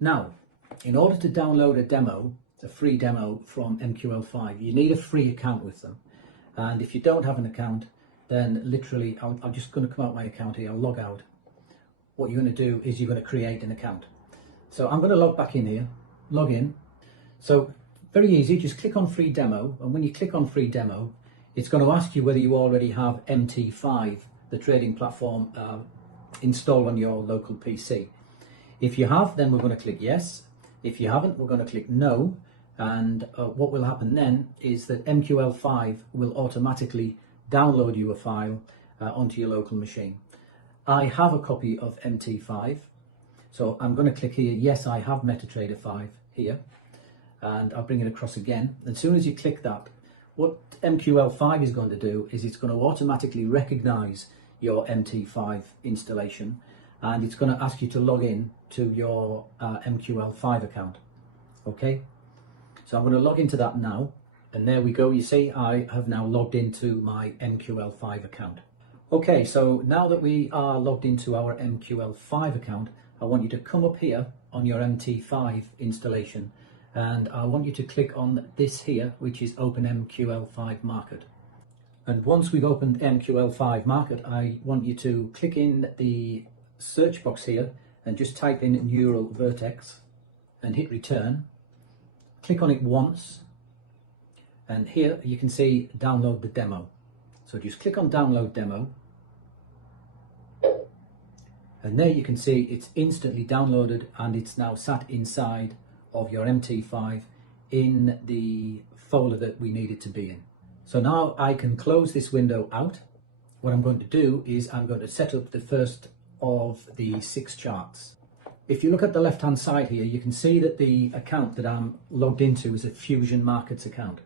Now, in order to download a demo, a free demo from MQL5, you need a free account with them. And if you don't have an account, then literally, I'm just going to come out my account here, I'll log out. What you're going to do is you're going to create an account. So I'm going to log back in here, log in. So very easy, just click on free demo. And when you click on free demo, it's going to ask you whether you already have MT5, the trading platform, installed on your local PC. If you have, then we're going to click yes. If you haven't, we're going to click no. And what will happen then is that MQL5 will automatically download you a file onto your local machine. I have a copy of MT5, so I'm going to click here, yes, I have MetaTrader 5 here, and I'll bring it across again. As soon as you click that, what MQL5 is going to do is it's going to automatically recognize your MT5 installation, and it's going to ask you to log in to your MQL5 account. Okay, so I'm going to log into that now, and there we go. You see, I have now logged into my MQL5 account. Okay, so now that we are logged into our MQL5 account, I want you to come up here on your MT5 installation, and I want you to click on this here, which is Open MQL5 Market. And once we've opened MQL5 Market, I want you to click in the search box here and just type in neural vertex and hit return. Click on it once, and here you can see download the demo. So just click on download demo, and there you can see it's instantly downloaded, and it's now sat inside of your MT5 in the folder that we need it to be in. So now I can close this window out. What I'm going to do is I'm going to set up the first of the 6 charts. If you look at the left hand side here, you can see that the account that I'm logged into is a Fusion Markets account.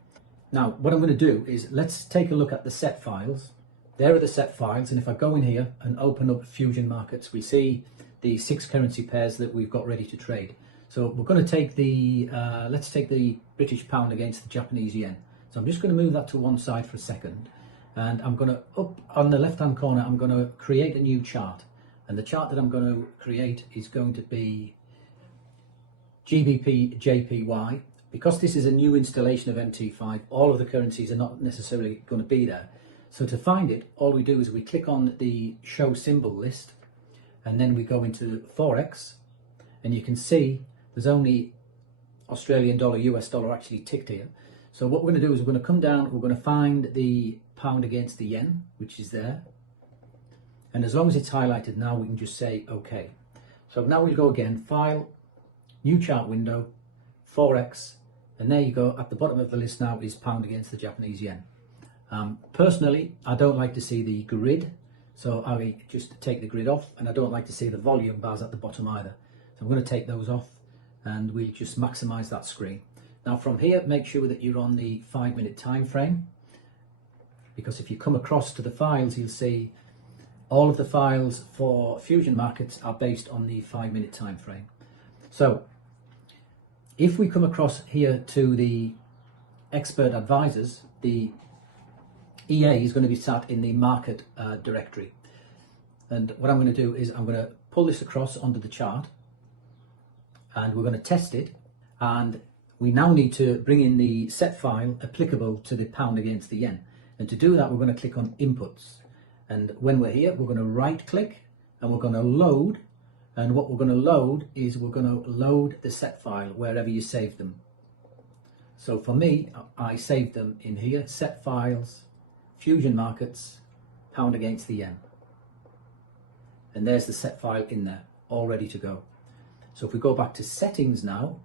Now, what I'm going to do is let's take a look at the set files. There are the set files, and if I go in here and open up Fusion Markets, we see the 6 currency pairs that we've got ready to trade. So we're going to take the, let's take the British pound against the Japanese yen. So I'm just going to move that to one side for a second, and I'm going to, up on the left hand corner, I'm going to create a new chart. And the chart that I'm going to create is going to be GBP JPY. Because this is a new installation of MT5, all of the currencies are not necessarily going to be there. So to find it, all we do is we click on the show symbol list, and then we go into Forex, and you can see there's only Australian dollar, US dollar actually ticked here. So what we're going to do is we're going to come down, we're going to find the pound against the yen, which is there. And as long as it's highlighted now, we can just say OK. So now we'll go again, File, New Chart Window, Forex, and there you go. At the bottom of the list now is pound against the Japanese yen. Personally, I don't like to see the grid, so I just take the grid off, and I don't like to see the volume bars at the bottom either. So I'm going to take those off, and we'll just maximize that screen. Now from here, make sure that you're on the 5-minute time frame, because if you come across to the files, you'll see all of the files for Fusion Markets are based on the 5-minute time frame. So if we come across here to the expert advisors, the EA is going to be sat in the market directory. And what I'm going to do is I'm going to pull this across onto the chart, and we're going to test it. And we now need to bring in the set file applicable to the pound against the yen. And to do that, we're going to click on inputs. And when we're here, we're going to right click and we're going to load. And what we're going to load is we're going to load the set file wherever you save them. So for me, I saved them in here, set files, Fusion Markets, pound against the yen. And there's the set file in there, all ready to go. So if we go back to settings now,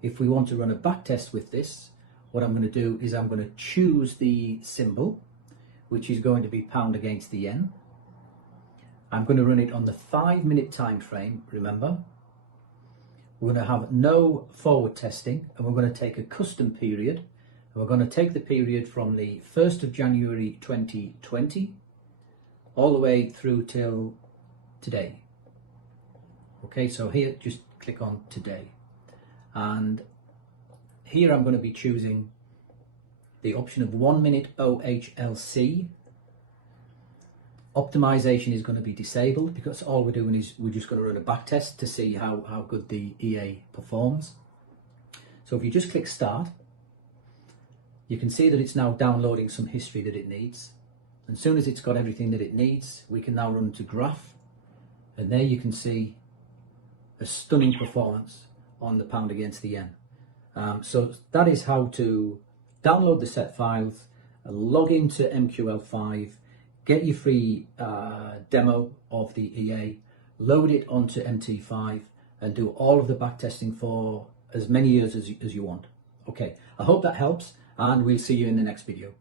if we want to run a back test with this, what I'm going to do is I'm going to choose the symbol, which is going to be pound against the yen. I'm going to run it on the 5-minute time frame, remember. We're going to have no forward testing, and we're going to take a custom period. And we're going to take the period from the 1st of January 2020 all the way through till today. Okay, so here just click on today. And here I'm going to be choosing the option of 1 minute OHLC. Optimization is going to be disabled because all we're doing is we're just going to run a back test to see how good the EA performs. So if you just click start, you can see that it's now downloading some history that it needs. And as soon as it's got everything that it needs, we can now run to graph. And there you can see a stunning performance on the pound against the yen. So that is how to download the set files, log into MQL5, get your free demo of the EA, load it onto MT5, and do all of the backtesting for as many years as you want. Okay, I hope that helps, and we'll see you in the next video.